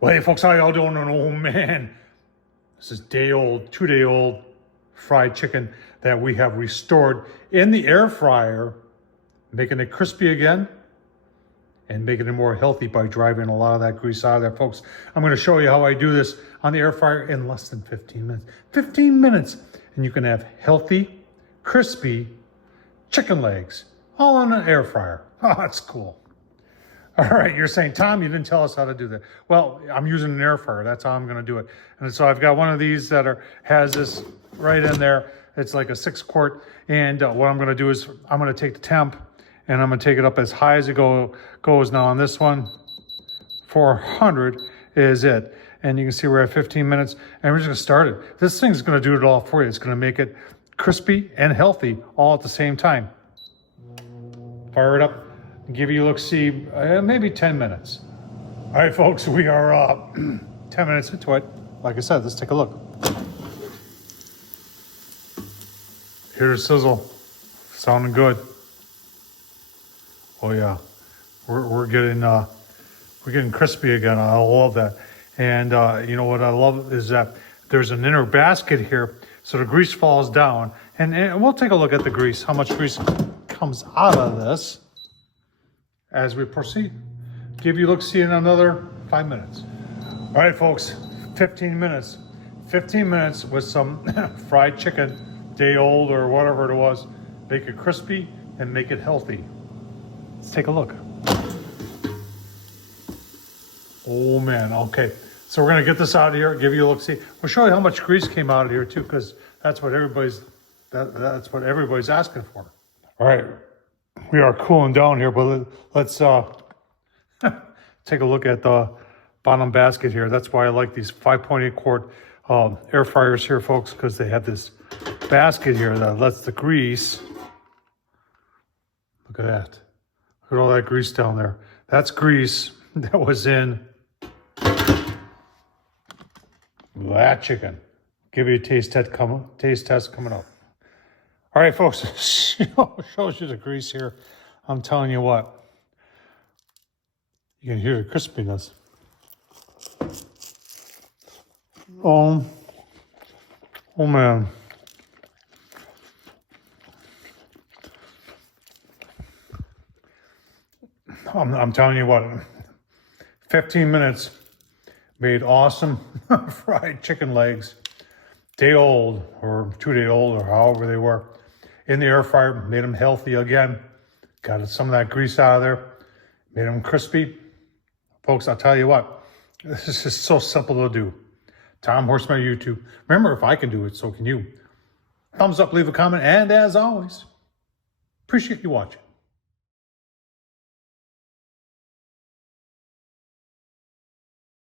Well, hey folks, how y'all doing? Oh man, this is day old, 2-day old fried chicken that we have restored in the air fryer, making it crispy again and making it more healthy by driving a lot of that grease out of there, folks. I'm gonna show you how I do this on the air fryer in less than 15 minutes. 15 minutes, and you can have healthy, crispy chicken legs all on an air fryer. Oh, that's cool. All right, you're saying, Tom, you didn't tell us how to do that. Well, I'm using an air fryer. That's how I'm going to do it. And so I've got one of these that has this right in there. It's like a 6-quart. And what I'm going to do is I'm going to take the temp and I'm going to take it up as high as it goes. Now on this one, 400 is it. And you can see we're at 15 minutes and we're just going to start it. This thing's going to do it all for you. It's going to make it crispy and healthy all at the same time. Fire it up. Give you a look-see, maybe 10 minutes. All right, folks, we are 10 minutes into it. Like I said, let's take a look. Here's sizzle, sounding good. Oh yeah, we're getting crispy again. I love that. And you know what I love is that there's an inner basket here, so the grease falls down. And we'll take a look at the grease, how much grease comes out of this as we proceed. Give you a look-see in another 5 minutes. All right, folks, 15 minutes. 15 minutes with some fried chicken, day old or whatever it was. Make it crispy and make it healthy. Let's take a look. Oh man, okay. So we're gonna get this out of here, give you a look-see. We'll show you how much grease came out of here too, because that's what everybody's asking for. All right. We are cooling down here, but let's take a look at the bottom basket here. That's why I like these 5.8 quart air fryers here, folks, because they have this basket here that lets the grease. Look at that. Look at all that grease down there. That's grease that was in that chicken. Give you a taste test coming up. All right, folks, shows you the grease here. I'm telling you what, you can hear the crispiness. Oh man. I'm telling you what, 15 minutes made awesome fried chicken legs, day old or 2-day old or however they were. In the air fryer, made them healthy again. Got some of that grease out of there. Made them crispy. Folks, I'll tell you what, this is just so simple to do. Tom Horsman YouTube. Remember, if I can do it, so can you. Thumbs up, leave a comment, and as always, appreciate you watching.